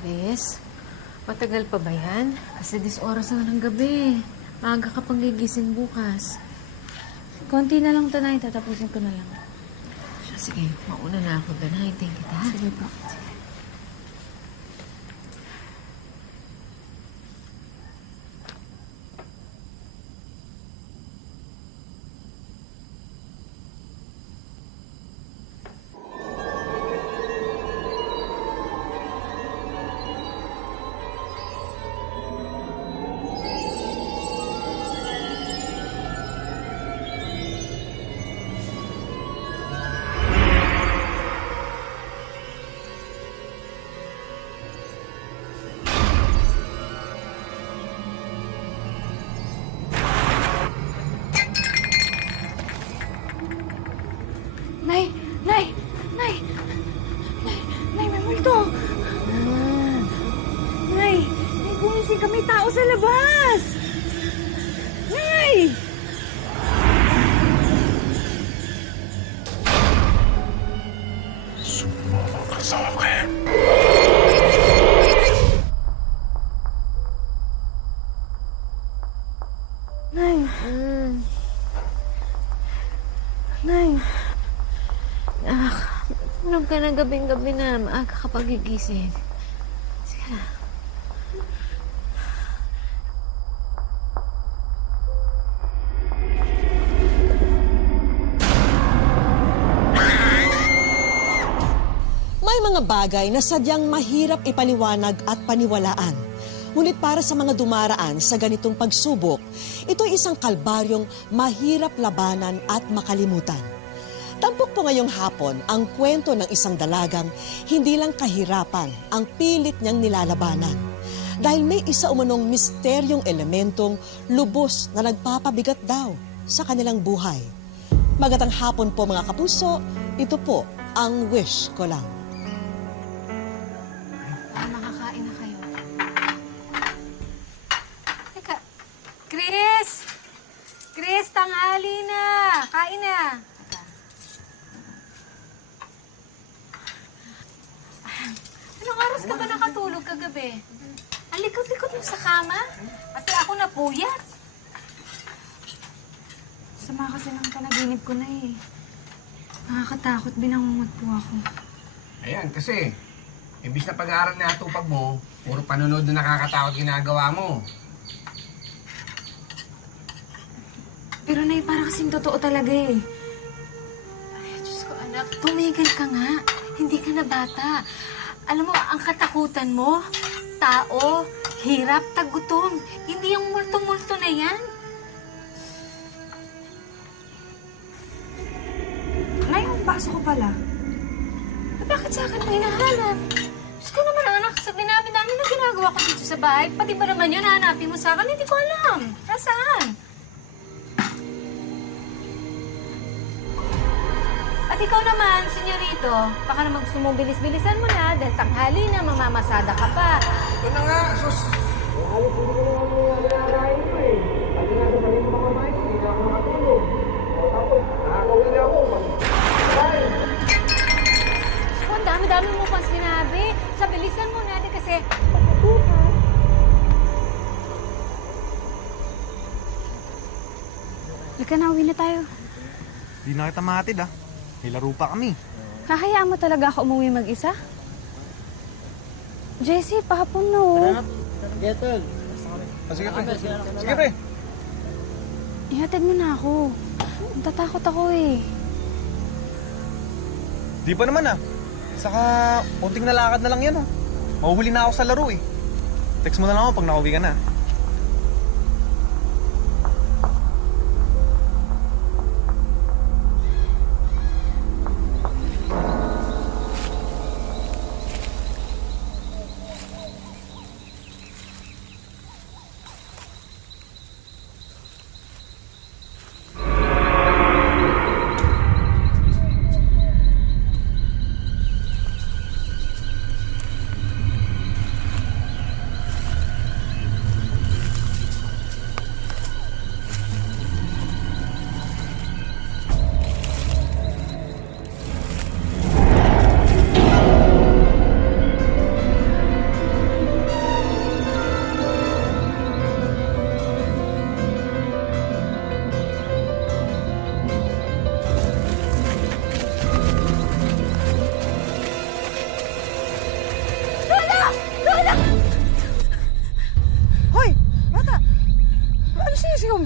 Chris, matagal pa ba yan? Kasi 10 oras na ng gabi. Maaga ka pang gigising bukas. Konti na lang ito na, tatapusin ko na lang. Sige, mauna na ako. Ganahitin kita, ha? Sige po. Nay! Nay! Nay! Nay! Nay, may multo! Nay! Nay, gumising ka. May tao sa labas! Nay! Sumama ka sa akin. Nay! Nay! Anak, tulog ka na gabing-gabi na. Maaga ka pa gigising. Sige na. May mga bagay na sadyang mahirap ipaliwanag at paniwalaan. Ngunit para sa mga dumaraan sa ganitong pagsubok, ito'y isang kalbaryong mahirap labanan at makalimutan. Tampok po ngayong hapon ang kwento ng isang dalagang hindi lang kahirapan ang pilit niyang nilalabanan. Dahil may isa umanong misteryong elementong lubos na nagpapabigat daw sa kanilang buhay. Magandang hapon po mga kapuso, ito po ang wish ko lang. Makakain na kayo. Teka, Chris! Chris, tanghali na! Kain na! Anong oras ka ba nakatulog kagabi? Ang likot-likot mo sa kama? Ate, ako na puyat. Sama kasi ng panaginip ko na eh. Nakakatakot, binangungot po ako. Ayan, kasi, imbis na pag-aaral na natupag mo, puro panonood na nakakatakot ginagawa mo. Pero Nay, parang kasing totoo talaga eh. Ay, Diyos ko anak, tumigil ka nga. Hindi ka na bata. Alam mo, ang katakutan mo, tao, hirap, tagutom. Hindi yung multo-multo na yan. Ngayong pasok ko pala. Bakit sa akin mo hinahanap? Diyos ko naman anak, sa dinami-dami na ginagawa ko dito sa bahay, pati ba naman yun hahanapin mo sa akin? Hindi ko alam. Nasaan? At ikaw naman, senyorito, baka naman gusto mong bilis-bilisan mo na dahil tanghali na, mamamasada ka pa. Ito na nga, sus! Halos hindi ko naman mga ginagahin mo eh. Pati nga sa mali mo makamain, hindi na ako nakatulog. Tapos, nakakawin na ako. Bye! So, ang dami-dami mo pang sinabi. Sa bilisan mo natin kasi... Halika na, uwi na tayo. Di na kita mahatid ah. May laro pa kami. Hahayaan mo talaga ako umuwi mag-isa? Jessie, pahapon na oh. Sige pre. Sige pre. Ihatid mo na ako. Natatakot ako eh. Di pa naman ah. Saka, konting nalakad na lang yan oh. Mahuhuli na ako sa laro eh. Text mo na lang ako pag nakauwi ka na.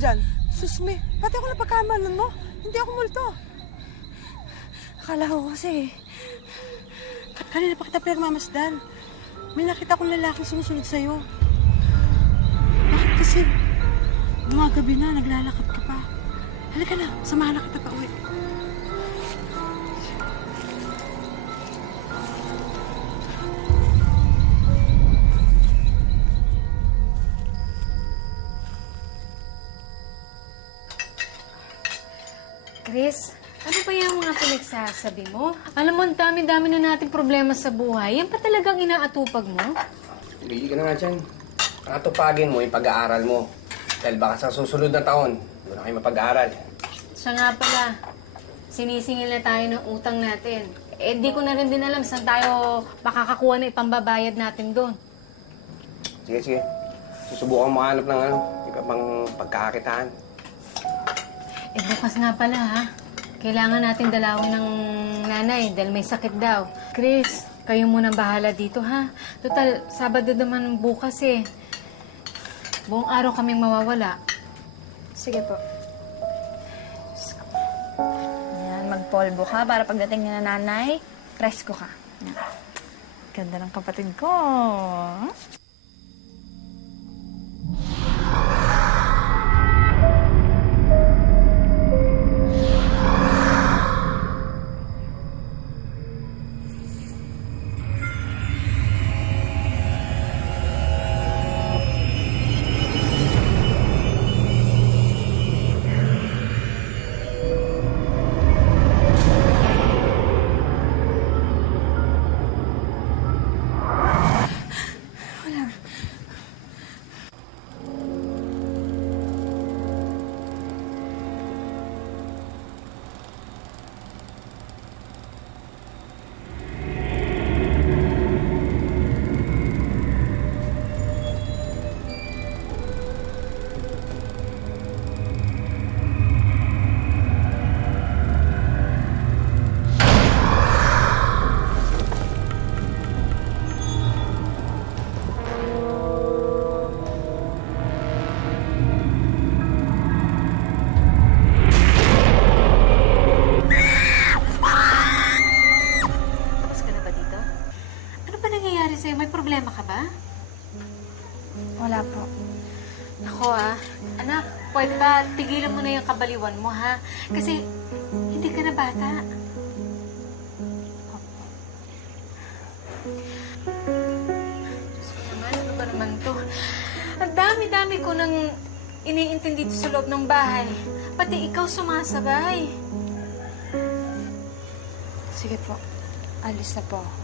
dyan? Susme, pati ako napagkamalan mo. Hindi ako multo. Akala ko kasi, kanina pa kita pinagmamasdan. May nakita kong lalaking sumusunod sa'yo. Bakit kasi, gumagabi na, naglalakad ka pa. Halika na, samahan na kita pa uwi. Chris, ano ba yung mga pinagsasabi mo? Alam mo, ang dami-dami na nating problema sa buhay. Yan pa talagang inaatupag mo? Bili ka na nga dyan. Atupagin mo yung pag-aaral mo. Dahil baka sa susunod na taon, doon na kayo mapag-aaral. Siya nga pala, sinisingil na tayo ng utang natin. Eh, di ko na rin din alam saan tayo makakakuha na ipambabayad natin doon. Sige, sige. Susubukan mo hanap ng iba pang pagkakakitaan. Eh, bukas nga pala, ha? Kailangan natin dalawin ng nanay dahil may sakit daw. Chris, kayo munang bahala dito, ha? Total, Sabado naman bukas, eh. Buong araw kaming mawawala. Sige po. Yan, magpolvo ka para pagdating ni nanay, presko ka. Yan. Ganda ng kapatid ko. Tapos ka na ba dito? Ano ba nangyayari sa'yo? May problema ka ba? Wala po. Ako, anak, pwede ba tigilan mo na yung kabaliwan mo, ha? Kasi hindi ka na bata. Diyos ko naman, ano ba naman to? Ang dami-dami ko nang iniintindi dito sa loob ng bahay. Pati ikaw sumasabay. Sige po. Alis na po ako.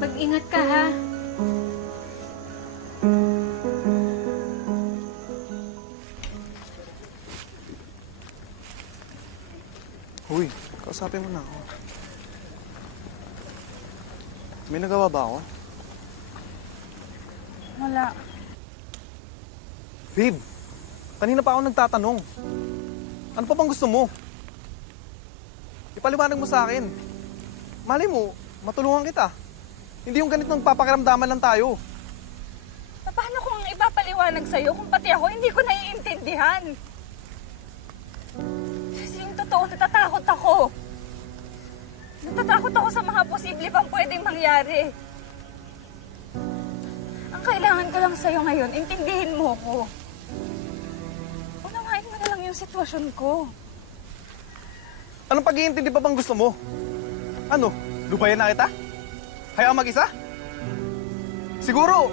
Mag-ingat ka, ha? Uy, kausapin mo na ako. May nagawa ba ako? Wala. Babe, kanina pa ako nagtatanong. Ano pa bang gusto mo? Ipaliwanag mo sa akin. Malay mo, matulungan kita. Hindi yung ganitong papakiramdaman lang tayo. Paano kung ipapaliwanag sa'yo kung pati ako hindi ko naiintindihan? Kasi yung totoo, natatakot ako. Natatakot ako sa mga posible pang pwedeng mangyari. Ang kailangan ko lang sa'yo ngayon, intindihin mo ko. Unawain mo na lang yung sitwasyon ko. Anong pag-iintindi pa bang gusto mo? Ano, lubayan na kita? Hayaan mag-isa? Siguro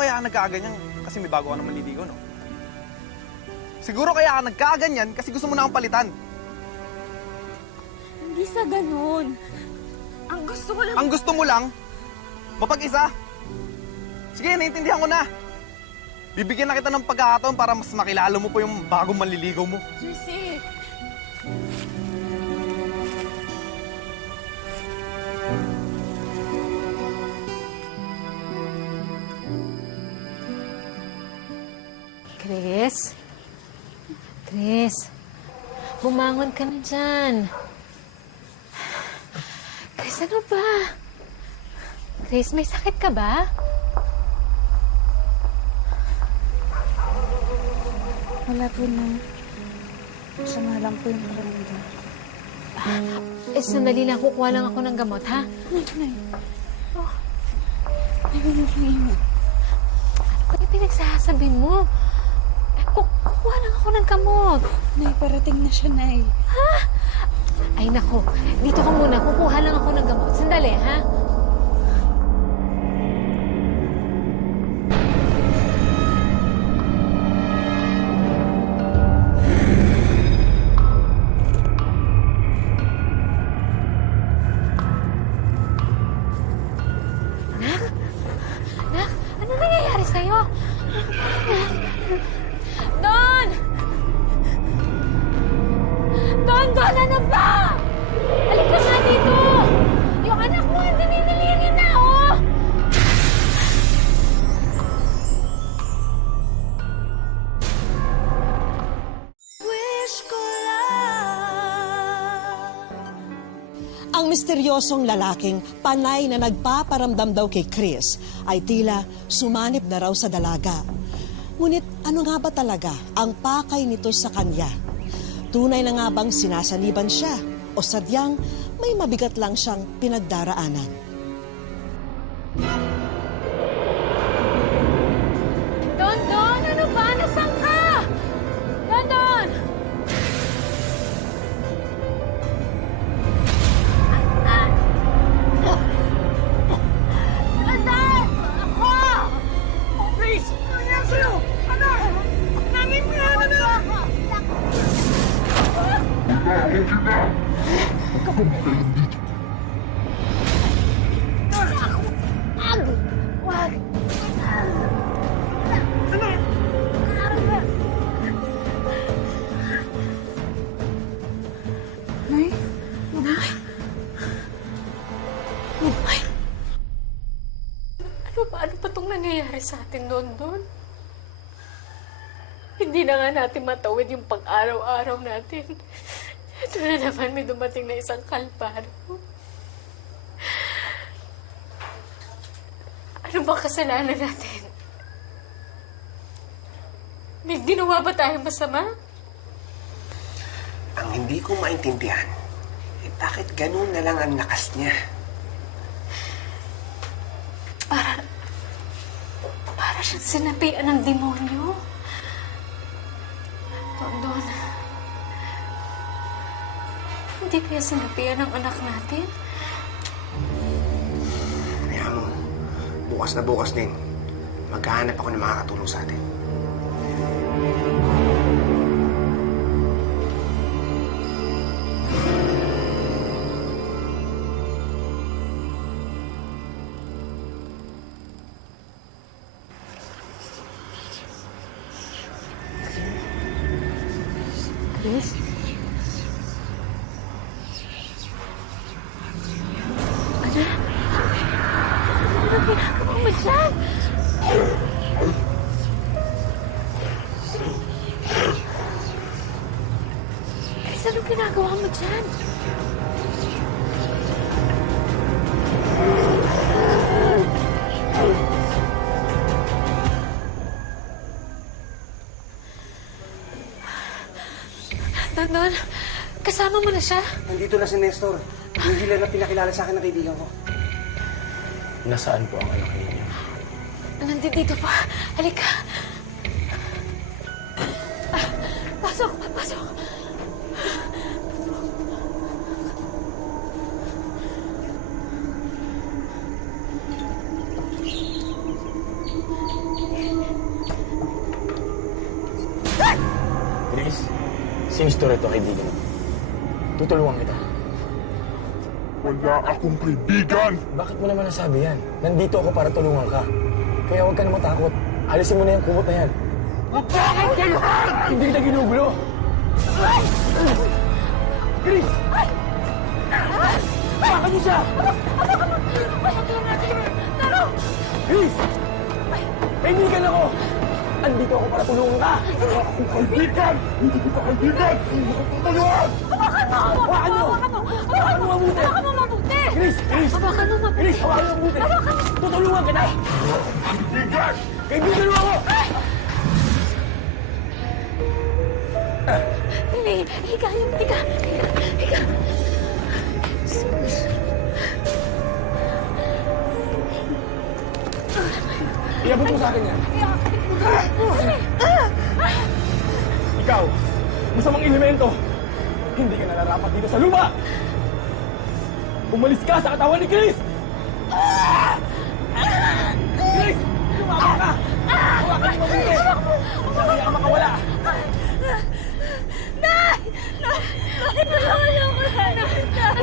kaya ka nagkaganyan kasi may bago ka ng maliligo, no? Siguro kaya ka nagkaganyan kasi gusto mo na akong palitan. Hindi sa ganun. Ang gusto ko lang... Ang gusto mo lang, mapag-isa. Sige, naiintindihan ko na. Bibigyan na kita ng pagkakataon para mas makilala mo po yung bagong manliligaw mo. Jesse! Chris? Chris? Bumangon ka na dyan. Chris, ano ba? Chris, may sakit ka ba? Wala po na. Masama lang po yung paramdam. Sandali lang. Kukuha lang ako ng gamot, ha? Nay. Oh. Ay, huwag mo ingat. Ano ba pinagsasabi mo? Kukuha lang ako ng gamot. Nay, parating na siya, Nay. Ay, nako. Dito ka muna. Kukuha lang ako ng gamot. Sandali, ha? Anak? Anak? Ano nangyayari sa'yo? Don! Don! Ano ba? Halika nga dito! Yung anak mo, hindi niniliri na, oh! Ang misteryosong lalaking panay na nagpaparamdam daw kay Chris ay tila sumanib na raw sa dalaga. Ngunit ano nga ba talaga ang pakay nito sa kanya? Tunay na nga bang sinasaniban siya o sadyang may mabigat lang siyang pinagdaraanan? Don! Ano ba? Nasaan ka? Don! Don! Ako! Please! Ano nangyari sa'yo? Anak! Nanin mo yan, anak! Wag! Nay? Ano ba itong nangyayari sa atin, Don? Hindi na nga natin matawid yung pang-araw-araw natin. Ito na naman, may dumating na isang kalparo. Ano ba kasalanan natin? May ginawa ba tayong masama? Ang hindi ko maintindihan, bakit ganun na lang ang lakas niya? Para siyang sinapian ng demonyo. Don, hindi kaya sinapian ng anak natin? Kaya mo, bukas na bukas din, maghahanap ako ng makakatulong sa atin. Chris? Ano ginagawa mo dyan? Chris, ano ginagawa mo dyan? Don, kasama mo na siya? Nandito na si Nestor. Yung dealer na pinakilala sa akin ng kaibigan ko. Nasaan po ang anak ninyo? Nandito pa. Halika. Pasok. Chris, si Mr. Ito kaibigan mo. Tutulungan kita. Wala akong kaibigan! Bakit mo naman nasabi yan? Nandito ako para tulungan ka. Kaya huwag ka na matakot. Alisin mo na yung kumot na yan. Bakit kayo? Hindi kita ginugulo! Chris! Bakit mo siya? Chris! Kaibigan ako! Andito ako para tulungan ka! Wala akong kaibigan! Hindi kita kaibigan! Hindi ko tutulungan! Hawakan mo! Hawakan mo mabuti! Chris! Hawakan mo mabuti! Chris! Hawakan mo mabuti! Tutulungan kita! Kaibigan! Kaibigan mo ako! Higa, higa, higa, higa. Iabot mo sa akin yan. Ikaw, masamang elemento. Hindi ka nararapat dito sa lupa. Umalis ka sa katawan ni Chris! Chris! Lumaba ka! Hawakan mo mabuti! Hindi ka makawala! Nay! Tulungan niyo ako, Nay!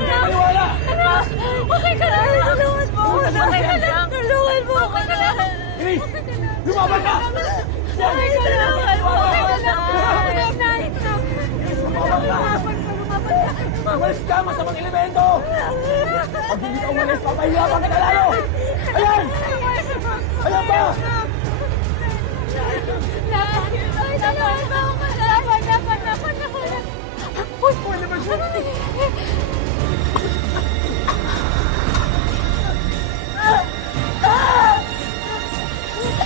Maniwala! Okay ka lang! Tulungan mo! Okay ka lang! Tulungan mo! Okay ka lang! Chris! Lumaba ka! Okay ka lang! Okay ka lang! Nay! Lumaba ka! Umalis ka, masamang elemento! Pag hindi ka umalis, papahirapan ka na lalo! Ayan! Ayan ba? Tulungan mo ako! Dapat! Uy! Wala ba siya?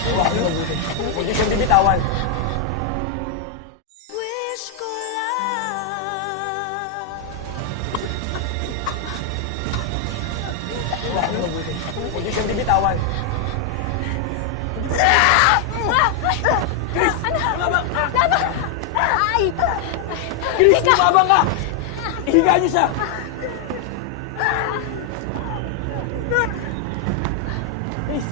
Huwag mabuti. Hindi siyang bibitawan. Huwag mabuti. Hindi siyang bibitawan. Chris! Lumabang! Ay! Chris! Lumabang ka! Ihiga niyo siya! Chris!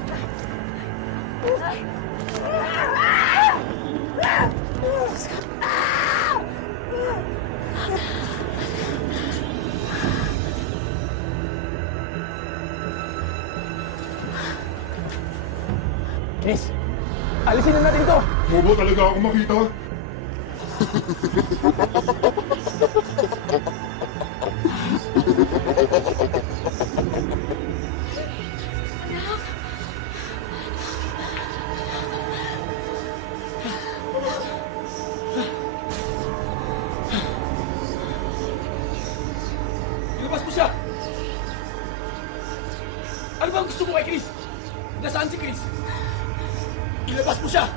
Chris! Alisin na natin ito! Bobo talaga ako makita. Ilabas mo siya! Ano ba ang gusto mo kay Chris? Nasaan si Chris? Ilabas mo siya!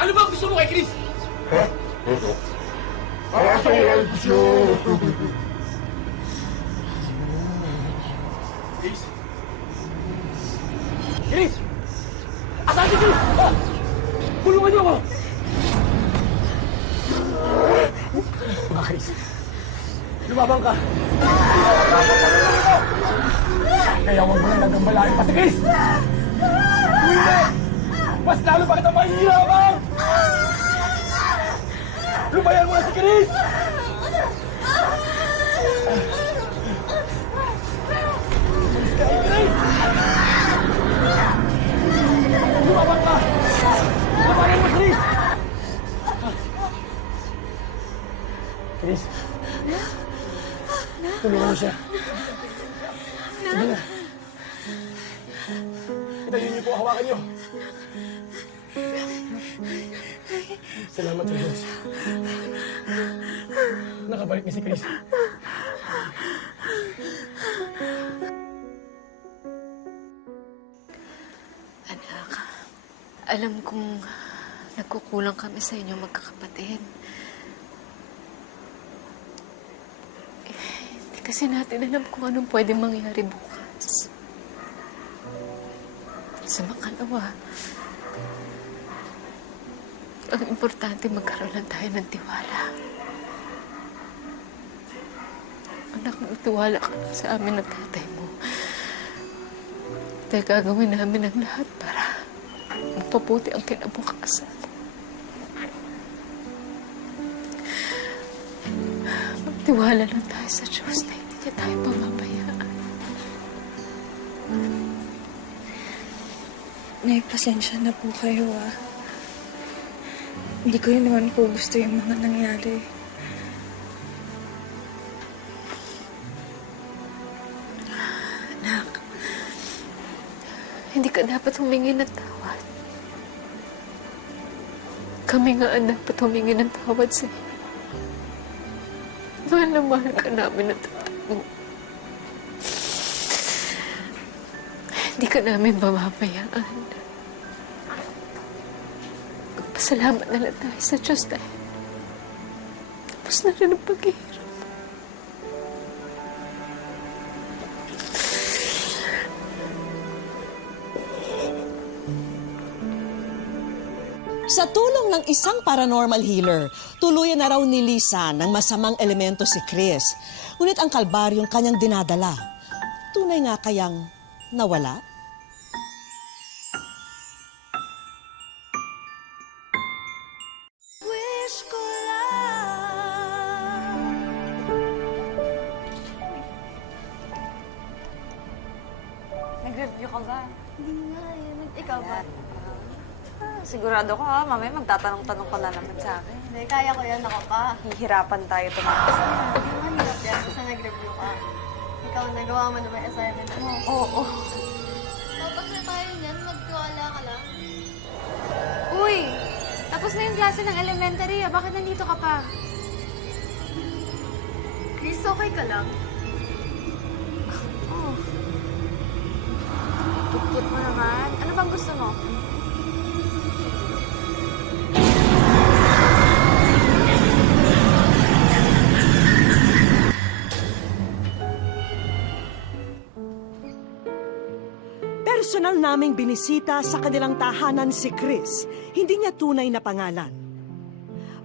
Ano ba ang gusto mo kay Chris? Asawalan ko siya. Chris? Chris! Asan si Chris? Ah! Tulungan niyo ako! Mga Chris, lumabang ka! Kaya huwag mo na nagambalain pa si Chris! Kung hindi, mas lalo pa kita mahihirapan! Lumayan mo na si Chris! Umalis ka, Chris! Lumabang ka! Labanan mo, Chris! Chris, tulungan mo siya. Sige na. Itayin niyo po, hawakan niyo. Salamat sa Diyos. Nakabalik niya si Chris. Anak, alam kong nagkukulang kami sa inyo magkakapatid. Hindi kasi natin alam kung anong pwede mangyari bukas. Sa makalawa, ang importante magkaroon lang tayo ng tiwala. Anak, magtiwala ka lang sa amin ng tatay mo. Dahil gagawin namin ang lahat para mapabuti ang kinabukasan mo. Magtiwala lang tayo sa Diyos na hindi niya tayo pamabayaan. Nay, pasensya na po kayo, ah. Hindi ko rin naman po gusto yung mga nangyari. Anak, hindi ka dapat humingi ng tawad. Kami nga ang dapat humingi ng tawad sa'yo. Mahal na mahal ka namin ng tatay mo. Hindi ka namin mamamayaan. Pasalamat na lang tayo sa Diyos dahil tapos na rin ang paghihirap. Sa tulong ng isang paranormal healer, tuluyan na raw nilisan ng masamang elemento si Chris. Ngunit ang kalbaryong kanyang dinadala, tunay nga kayang nawala? Nag-review ka ba? Hindi nga ikaw ba? Sigurado ko ha, mamaya magtatanong-tanong ka na naman sa akin. Hindi, kaya ko yan. Ako pa. Hihirapan tayo tumakas. Hindi mahirap yan. Basta nag-review ka. Ikaw, nagawa mo na ba yung assignment mo? Oo. Tapos na tayo niyan. Magtiwala ka lang. Uy! Tapos na yung klase ng elementary ah. Bakit nandito ka pa? Chris, okay ka lang? Kit-kit mo naman. Ano bang gusto mo? Personal naming binisita sa kanilang tahanan si Chris. Hindi niya tunay na pangalan.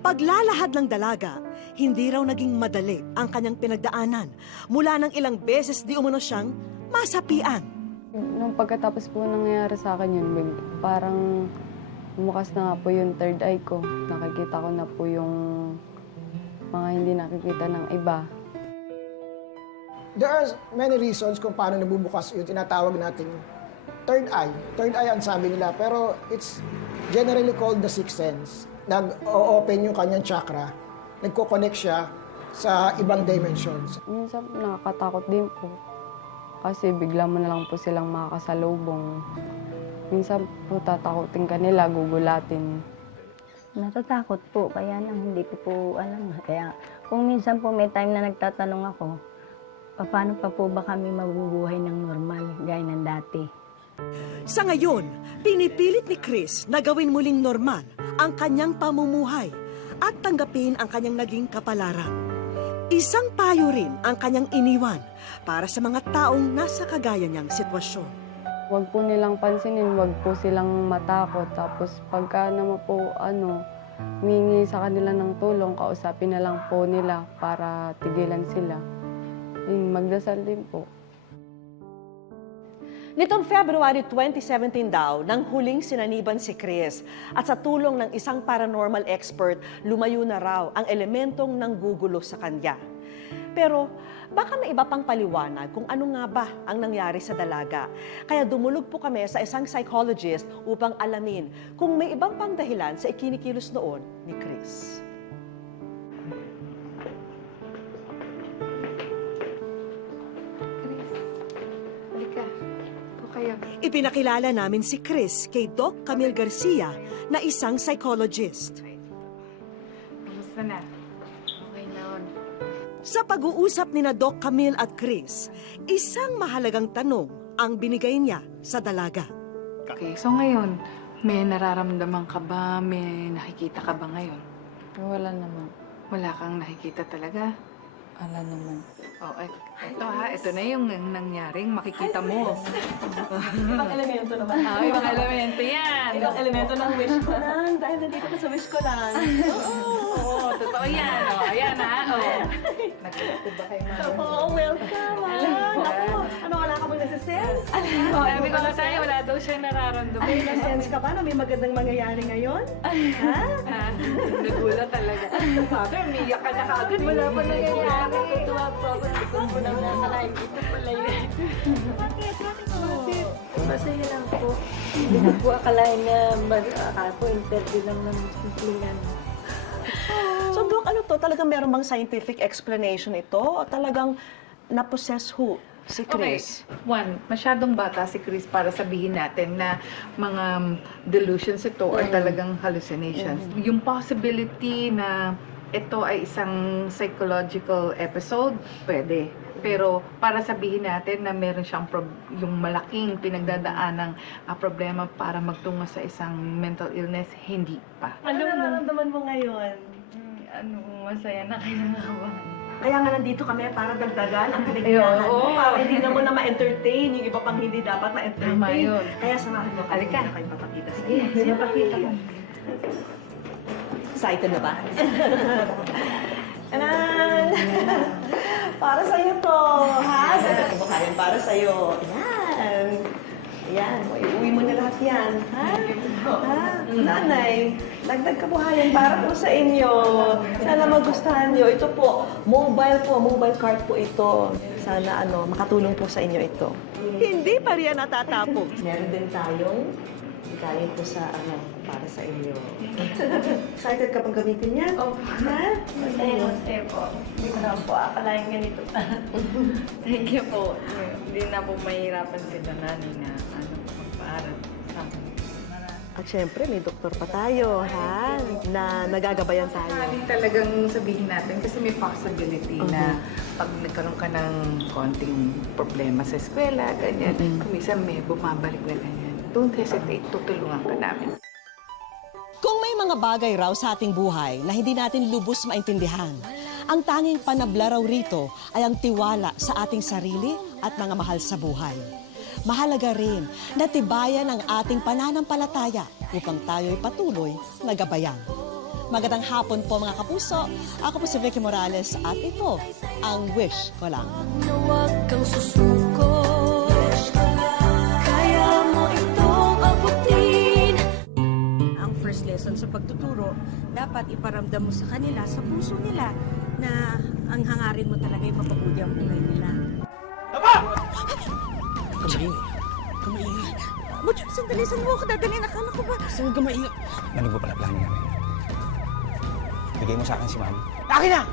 Paglalahad ng dalaga, hindi raw naging madali ang kanyang pinagdaanan mula ng ilang beses di umano siyang masapian. Nung pagkatapos po nangyayari sa akin yun, parang bumukas na nga po yung third eye ko. Nakikita ko na po yung mga hindi nakikita ng iba. There are many reasons kung paano nabubukas yung tinatawag nating third eye. Third eye ang sabi nila, pero it's generally called the sixth sense. Nag-open yung kanyang chakra, nagko-connect siya sa ibang dimensions. Minsan nakakatakot din po. Kasi bigla mo na lang po silang makakasalubong. Minsan po tatakotin ka nila, gugulatin. Natatakot po, kaya lang hindi ko po alam. Kaya kung minsan po may time na nagtatanong ako, paano pa po ba kami mabubuhay ng normal, gaya ng dati? Sa ngayon, pinipilit ni Chris na gawin muling normal ang kanyang pamumuhay at tanggapin ang kanyang naging kapalaran. Isang payo rin ang kanyang iniwan para sa mga taong nasa kagaya niyang sitwasyon. Huwag po nilang pansinin, huwag po silang matakot. Tapos pagka naman po, humingi sa kanila ng tulong, kausapin na lang po nila para tigilan sila. Magdasal din po. Nitong February 2017 daw, nang huling sinaniban si Chris at sa tulong ng isang paranormal expert, lumayo na raw ang elementong nanggugulo sa kanya. Pero baka may iba pang paliwanag kung ano nga ba ang nangyari sa dalaga. Kaya dumulog po kami sa isang psychologist upang alamin kung may ibang pang dahilan sa ikinikilos noon ni Chris. Ipinakilala namin si Chris kay Doc Camille Garcia na isang psychologist. Kamusta na? Okay na. Sa pag-uusap ni na Doc Camille at Chris, isang mahalagang tanong ang binigay niya sa dalaga. Okay, so ngayon, may nararamdaman ka ba? May nakikita ka ba ngayon? Wala naman. Wala kang nakikita talaga? Wala naman. Oh, ito na yung nangyaring makikita mo. Ibang elemento naman. Ibang elemento yan. Ibang elemento ng wish ko lang. Dahil nandito ka sa wish ko lang. Oo, totoo yan. Ayan ha. Nagkakita ba kayo mga? Oo, welcome. Ako, wala ka bang nasa-sense? Sabi ko na tayo, wala daw siya nararamdaman. May nasa-sense ka ba na may magandang mangyayari ngayon? Ha? Nagulat talaga. Sabi, umiyak ka na kagad. Wala pa nangyayari. Tuwa po ako. Likod mo naman nakakain. Ito pala yun. Bakit? Masaya lang po. Hindi ko po akalain na ako interview lang ng simplihan. So Doc, ano to? Talagang meron bang scientific explanation ito? O talagang na-possess who? Si Chris? Okay. One, masyadong bata si Chris para sabihin natin na mga delusions ito or talagang hallucinations. Yung possibility na ito ay isang psychological episode, pwede. Pero para sabihin natin na meron siyang yung malaking pinagdadaanang problema para magtungo sa isang mental illness, hindi pa. Ano nararamdaman mo ngayon? Masaya na kinakabahan. Kaya nga nandito kami para dagdagan ang kaligayahan mo. Para hindi na mo na ma-entertain yung iba pang hindi dapat ma-entertain. Tama yun. Kaya samahan mo kami. Halika. Na kayo papakita. Sige, pakita ko. Excited na ba? Anan! Para sa'yo to, ha? Dagdag mo kayo para sa'yo. Yan. Ayan, iuwi mo na lahat yan, ha? Ha? Nanay, dagdag kabuhayan para po sa inyo. Sana magustuhan nyo. Ito po, mobile card po ito. Sana makatulong po sa inyo ito. Hindi pa riyan natatapos. Meron din tayong galing po sa para sa inyo. Excited ka pang gamitin yan? Opo. Ha? Masaya po. Hindi ko naman po akalain ganito pa. Thank you po. Hindi na po mahirapan sila nanay na magpaaral sa akin. At syempre, may doktor pa tayo, ha? Na nagagabayan tayo. Hindi talagang sabihin natin kasi may possibility na pag nagkaroon ka ng konting problema sa eskwela, ganyan, kuminsan may bumabalik na ganyan. Don't hesitate, tutulungan ka namin. Kung may mga bagay raw sa ating buhay na hindi natin lubos maintindihan, ang tanging panabla raw rito ay ang tiwala sa ating sarili at mga mahal sa buhay. Mahalaga rin na tibayan ang ating pananampalataya upang tayo'y patuloy na gabayan. Magandang hapon po mga kapuso. Ako po si Vicky Morales at ito ang Wish Ko Lang. Huwag kang susuko, kaya mo itong abutin. Ang first lesson sa pagtuturo, dapat iparamdam mo sa kanila, sa puso nila, na ang hangarin mo talaga yung mapabuti ang buhay nila. Butch, sandali mo ako dadalhin. Akala ko ba? Ano ba pala plano namin? Bigay mo sa akin si Ma'am. Akin na!